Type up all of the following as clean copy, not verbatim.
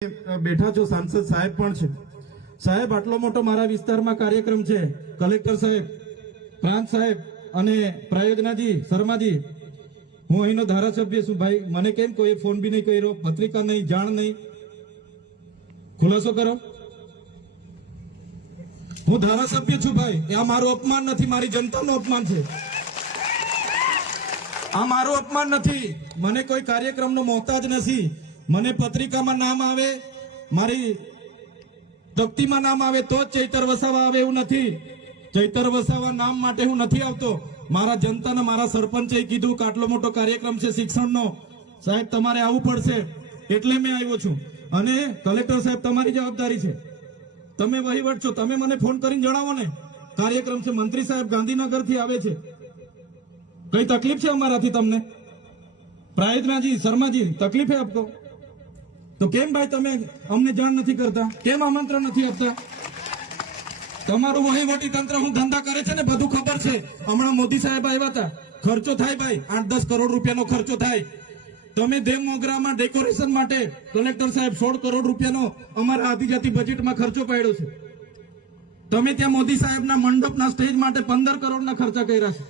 બેઠા છો, સાંસદ સાહેબ પણ છે. સાહેબ, આટલો મોટો મારા વિસ્તારમાં કાર્યક્રમ છે. કલેક્ટર સાહેબ, પ્રાંત સાહેબ અને પ્રયોજનાજી શર્માજી, હું અહીંનો ધારાસભ્ય છું. ભાઈ, મને કેમ કોઈ ફોન બી નહીં કર્યો, પત્રિકા નહીં, જાણ નહીં, ખુલાસો કરો. હું ધારાસભ્ય છું ભાઈ. આ મારું અપમાન નથી, મારી જનતાનું અપમાન છે. આ મારું અપમાન નથી. મને કોઈ કાર્યક્રમનો મોહતાજ નથી. મને પત્રિકામાં નામ આવે, મારી તકતીમાં નામ આવે તો જ ચૈતર વસાવા આવે એવું નથી. ચૈતર વસાવા નામ માટે હું નથી આવતો. મારા જનતાને મારા સરપંચે કીધું કે આટલો મોટો કાર્યક્રમ છે શિક્ષણનો, સાહેબ તમારે આવવું પડશે, એટલે મેં આવ્યો છું. અને કલેક્ટર સાહેબ, તમારી જવાબદારી છે, તમે વહીવટ છો, તમે મને ફોન કરીને જણાવો ને કાર્યક્રમ છે. મંત્રી સાહેબ ગાંધીનગરથી આવે છે, કઈ તકલીફ છે અમારાથી તમને? પ્રાયતનાજી, શર્માજી, તકલીફ है आपको? તો કેમ ભાઈ તમે અમને જાણ નથી કરતા? કેમ આમંત્રણ નથી આપતા? તમારું વહીવટી તંત્ર હું ધંધા કરે છે ને બધું ખબર છે. હમણાં મોદી સાહેબ આવ્યા હતા, ખર્ચો થાય ભાઈ, 8-10 કરોડ રૂપિયાનો ખર્ચો થાય. તમે દેવ મોગરામાં ડેકોરેશન માટે કલેક્ટર સાહેબ 16 કરોડ રૂપિયાનો અમારા આદિજાતિ બજેટમાં ખર્ચો પાડ્યો છે. તમે ત્યાં મોદી સાહેબના મંડપના સ્ટેજ માટે 15 કરોડના ખર્ચા કર્યા છે.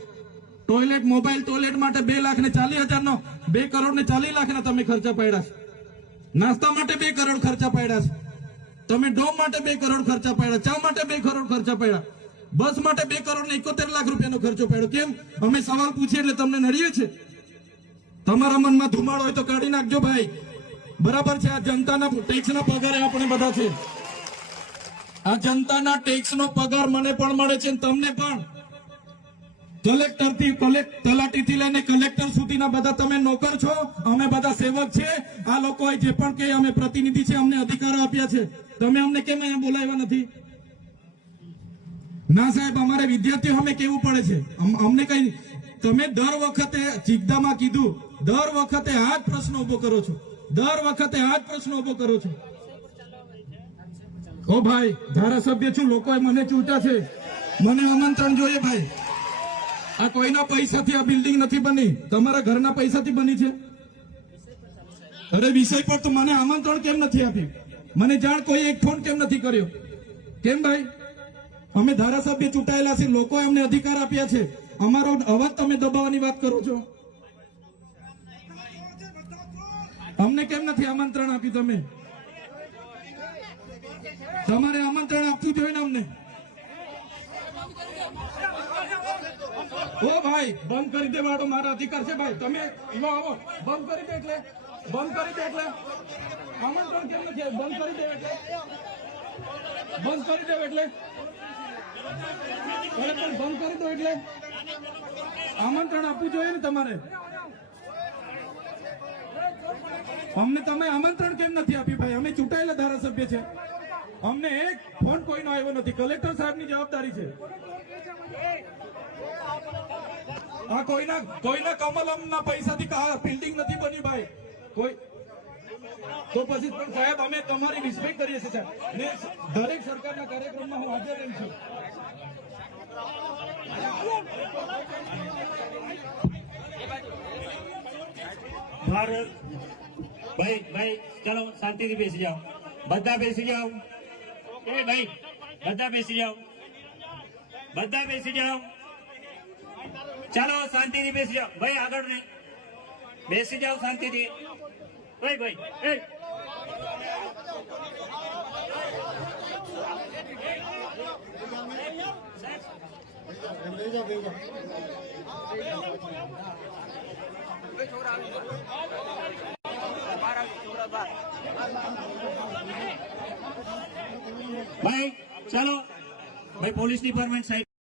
ટોયલેટ, મોબાઈલ ટોયલેટ માટે 2,40,000નો 2 કરોડ ને 40 લાખના તમે ખર્ચા પાડ્યા છે. નાસ્તા માટે 2 કરોડ ખર્ચા પાડ્યા છે. તમે ડોમ માટે 2 કરોડ ખર્ચા પાડ્યા, ચા માટે 2 કરોડ ખર્ચા પાડ્યા, બસ માટે 2 કરોડ ને 71 લાખ રૂપિયાનો ખર્ચો પાડ્યો. કેમ? અમે સવાલ પૂછીએ એટલે તમને નડીએ છે? તમારા મનમાં ધુમાડો હોય તો કાઢી નાખજો ભાઈ. બરાબર છે, આ જનતાના ટેક્સના પગારે આપણે બધા છે. આ જનતાના ટેક્સનો પગાર મને પણ મળે છે, તમને પણ. કલેક્ટરથી તલાટીથી લઈને કલેક્ટર સુધીના બધા તમે નોકર છો, અમે બધા સેવક છે. આ લોકોએ જે પણ કે અમે પ્રતિનિધિ છે, અમને અધિકારો આપ્યા છે. તમે અમને કેમ અહીંયા બોલાવ્યા નથી? ના સાહેબ, અમારે વિદ્યાર્થીઓ અમે કેવું પડે છે. અમને કઈ, તમે દર વખતે ચિકદામાં કીધું, દર વખતે આ જ પ્રશ્ન ઉભો કરો છો, દર વખતે આ જ પ્રશ્ન ઉભો કરો છો. ઓ ભાઈ, ધારાસભ્ય છું, લોકોએ મને ચૂંટ્યા છે, મને આમંત્રણ જોઈએ ભાઈ. આ કોઈના પૈસાથી આ બિલ્ડિંગ નથી બની, તમારા ઘરના પૈસાથી બની છે. અરે વિષય પર તો મને આમંત્રણ કેમ નથી આપ્યું? મને જાણ કોઈ એક ફોન કેમ નથી કર્યો? કેમ ભાઈ? અમે ધારાસભ્ય ચૂંટાયેલા છે, લોકોએ અમને અધિકાર આપ્યા છે. અમારો અવાજ તમે દબાવવાની વાત કરો છો. અમને કેમ નથી આમંત્રણ આપ્યું? તમે તમારે આમંત્રણ આપવું જોઈએ ને અમને. ઓ ભાઈ, બંધ કરી દેવાડો, મારા અધિકાર છે ભાઈ. તમે આવો, બંધ કરી દે એટલે, બંધ કરી દે એટલે આમંત્રણ કેમ નથી? બંધ કરી દે એટલે, બંધ કરી દે એટલે, બંધ કરી દો એટલે આમંત્રણ આપવું જોઈએ ને તમારે. અમને તમે આમંત્રણ કેમ નથી આપ્યું ભાઈ? અમે ચૂંટાયેલા ધારાસભ્ય છે, અમને એક ફોન કોઈનો આવ્યો નથી. કલેક્ટર સાહેબની જવાબદારી છે. આ કોઈના કમલમના પૈસાથી બિલ્ડિંગ નથી બની ભાઈ. કોઈ તો પછી પણ સાહેબ, અમે તમારી રિસ્પેક્ટ કરીએ છીએ સાહેબ, ને દરેક સરકારના કાર્યક્રમમાં હું હાજર રહું છું. ભાઈ ચલો શાંતિથી બેસી જાઓ, બધા બેસી જાઓ. એ ભાઈ, બધા બેસી જાઓ, બધા બેસી જાઓ. ચાલો શાંતિથી બેસી જાઓ ભાઈ, આગળ નહીં, બેસી જાઓ શાંતિથી. ભાઈ ભાઈ ચાલો ભાઈ, પોલીસ ડિપાર્ટમેન્ટ સાઈડ